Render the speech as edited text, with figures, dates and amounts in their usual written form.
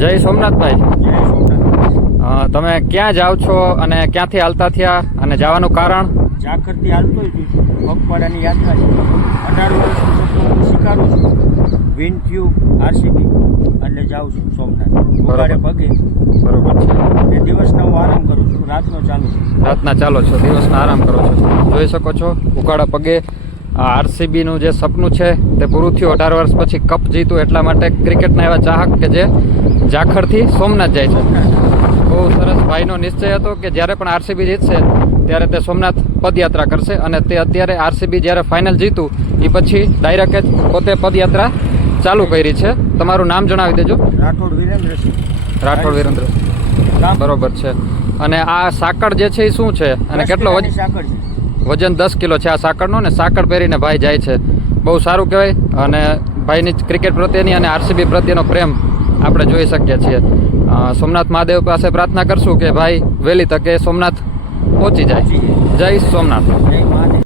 જય સોમનાથભાઈ, જય સોમનાથ. તમે ક્યાં જાઓ છો અને ક્યાંથી હાલતા થયા અને જવાનું કારણ? ઝાખરથી હાલતો છું, પગપાળાની યાત્રા છે. 18 વર્ષનું સપનું હું સ્વીકારું છું. વિન થયું આરસીબી એટલે જાઉં છું સોમનાથ. ઉગાડે પગે. બરોબર છે. એ દિવસના હું આરામ કરું છું, રાતનો ચાલુ છું. રાતના ચાલો છો, દિવસના આરામ કરો છો. જોઈ શકો છો ઉકાળા પગે આરસીબીનું જે સપનું છે તે પૂરું થયું. 18 વર્ષ પછી કપ જીતું, એટલા માટે ક્રિકેટના એવા ચાહક કે જે ઝાખરથી સોમનાથ જાય છે. બહુ સરસ ભાઈનો નિશ્ચય હતો કે જ્યારે પણ આરસીબી જીતશે ત્યારે તે સોમનાથ પદયાત્રા કરશે, અને તે અત્યારે આરસીબી જ્યારે ફાઇનલ જીતું એ પછી ડાયરેક્ટ જ પોતે પદયાત્રા ચાલુ કરી છે. તમારું નામ જણાવી દેજો. રાઠોડ વિરેન્દ્રસિંહ. રાઠોડ વિરેન્દ્ર. બરોબર છે. અને આ સાકળ જે છે એ શું છે અને કેટલો સાકર છે? વજન 10 કિલો છે આ સાકળનો, ને સાકળ પહેરીને ભાઈ જાય છે. બહુ સારું કહેવાય. અને ભાઈની ક્રિકેટ પ્રત્યેની અને આરસીબી પ્રત્યેનો પ્રેમ આપણે જોઈ શકીએ છીએ. સોમનાથ મહાદેવ પાસે પ્રાર્થના કરશું કે ભાઈ વહેલી તકે સોમનાથ પહોંચી જાય. જય સોમનાથ. જય